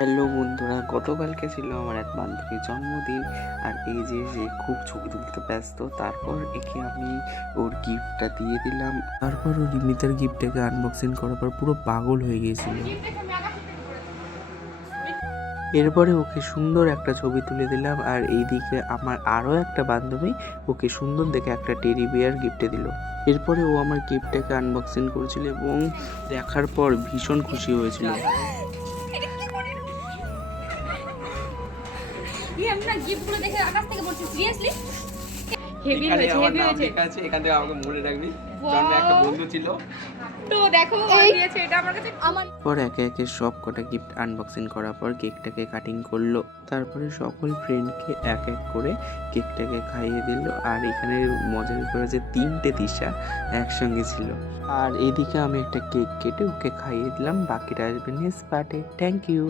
Hello বন্ধুরা, গতকালকে ছিল আমার এক বান্ধবীর জন্মদিন। আর এই যে সে খুব ছবি তুলতে ব্যস্ত, তারপর একে আমি ওর গিফটটা দিয়ে দিলাম। তারপর ও রিমিতার গিফটটাকে আনবক্সিং করার পর পুরো পাগল হয়ে গিয়েছিল। এরপরে ওকে সুন্দর একটা ছবি তুলে দিলাম, আর এইদিকে আমার আরও একটা বান্ধবী ওকে সুন্দর দেখে একটা টেডি বিয়ার গিফটে দিল। এরপরে ও আমার গিফটটাকে আনবক্সিং করেছিল এবং দেখার পর ভীষণ খুশি হয়েছিল। আমি না গিফটগুলো দেখে আকাশ থেকে পড়ছি সিরিয়াসলি হেভি এখানে হয়েছে আমার হেভি নাম হয়েছে লেখা আছে, এখান থেকে আমাকে মনে রাখবি। জন্মে একটা বন্ধু ছিল। তো দেখো দিয়েছে এটা আমার কাছে আমার পর একে একে সব কটা গিফট আনবক্সিং করার পর কেকটাকে কাটিং করলো। তারপরে সকল ফ্রেন্ডকে এক এক করে কেকটাকে খাইয়ে দিল। আর এখানে মজার করে যে 3টে দিশা একসঙ্গে ছিল। আর এদিকে আমি একটা কেক কেটে ওকে খাইয়ে দিলাম। বাকিটা আসবে নেক্সট পার্টে। Thank you.